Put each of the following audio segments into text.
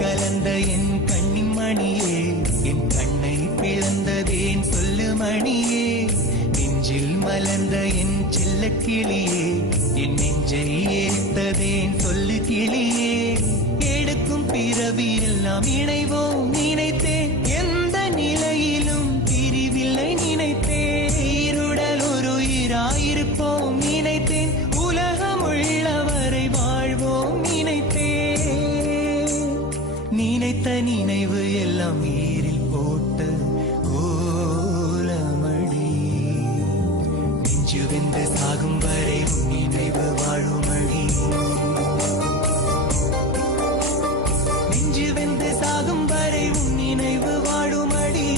கலந்த என் கண்ணின் மணியே, என் கண்ணை பிளந்ததேன் சொல்லு மணியே. நெஞ்சில் மலர்ந்த என் செல்ல கிளியே, என் நெஞ்சை ஏத்ததேன் சொல்லு கிளியே. எடுக்கும் பிறவி எல்லாம் இணைவோம் நினைத்தேன், எந்த நிலையிலும் பிரிவில்லை நினைத்தேன். இருடல் ஒரு உயிராயிருப்போம் நினைத்தேன், உலகம் உள்ளவரை வாழ்வோம் நினைத்தேன். நினைத்த நினைவு எல்லாம் நீரில் போட்ட கோலமடி. நெஞ்சு வெந்து சாகும் வரை நினைவு வாழுமடி. நெஞ்சு வெந்து சாகும் வரை நினைவு வாழுமடி.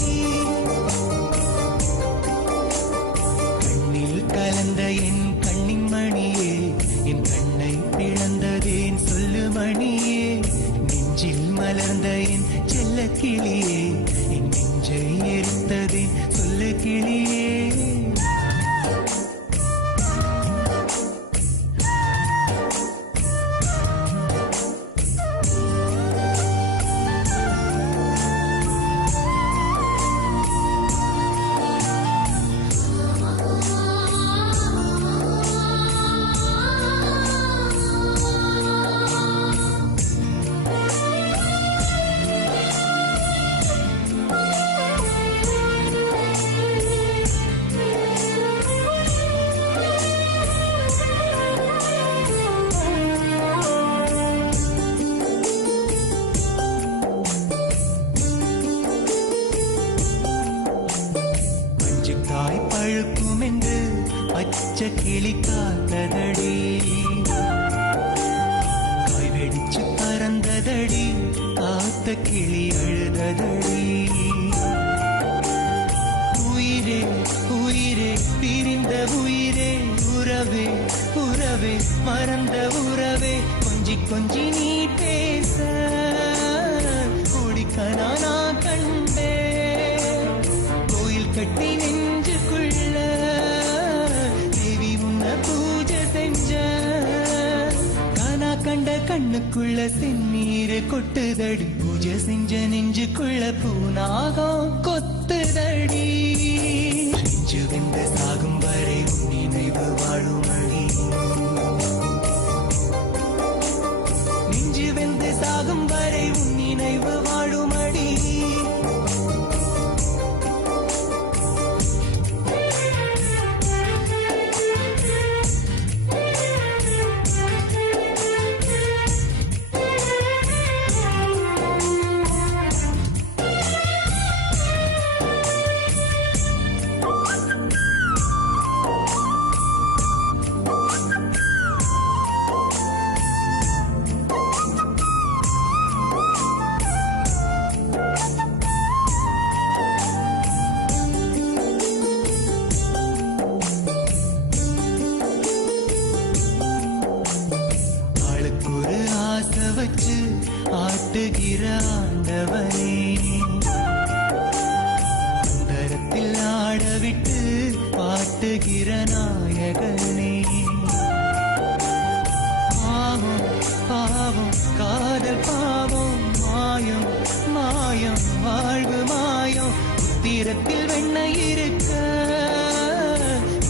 கண்ணில் கலந்த என் கண்ணின் மணியே, என் கண்ணை பிளந்ததேன் சொல்லு மணியே. நெஞ்சில் மலர்ந்த என் செல்ல கிளியே, என் நெஞ்சை எரித்ததேன் சொல்லு கிளியே. தாய் பழுக்கும் என்று பச்சை கிளி காத்ததடி, காய் வெடிச்சு பறந்ததடி, காத்த கிளி அழுததடி. உயிரே உயிரே பிரிந்த உயிரே, உறவே உறவே மறந்த உறவே. கொஞ்சி கொஞ்சி நீ பேச குடிக்கனா நான் கண்டே. கோயில் கட்டி நெஞ்சுக்குள்ள தேவி உன்ன பூஜை செஞ்ச. கானா கண்ட கண்ணுக்குள்ள செந்நீர் கொட்டுதடி, பூஜை செஞ்ச நெஞ்சுக்குள்ள பூனாகம் கொத்துதடி. நெஞ்சு வெந்து சாகும் வரை நினைவு வாழுமடி. நெஞ்சு வெந்து சாகும் வரை நினைவு வாழுமடி. வச்சு ஆட்டுகிற ஆண்டவனே, அந்தரத்தில் ஆடவிட்டு பாட்டுகிற நாயகனே. பாவம் பாவம் காதல் பாவம், மாயம் மாயம் வாழ்வு மாயம். உத்திரத்தில் வெண்ணெய் இருக்க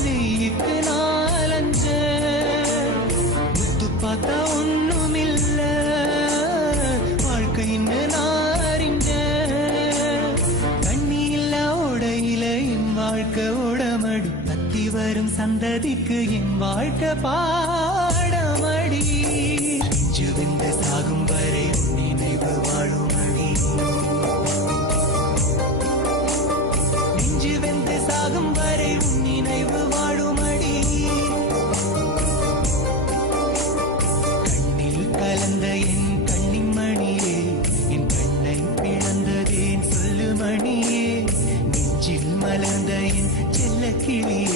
நெய்யுக்கு நாலஞ்ச, முத்து பார்த்தா ஒண்ணுமில்ல வாழ்க்கைன்னு நாரிஞ்ச. தண்ணி இல்ல உடையில என் வாழ்க்கை உடமடி, தத்தி வரும் சந்ததிக்கு என் வாழ்க்கை பாடமடி. நெஞ்சு வெந்து சாகும் வரை நினைவு வாழுமடி. நெஞ்சு வெந்து சாகும் வரை நினைவு வாழுமடி. கண்ணில் கலந்த என் கண்ணின் மணியே, என் கண்ணை பிளந்ததேன் சொல்லு மணியே. நெஞ்சில் மலர்ந்த என் செல்ல கிளியே,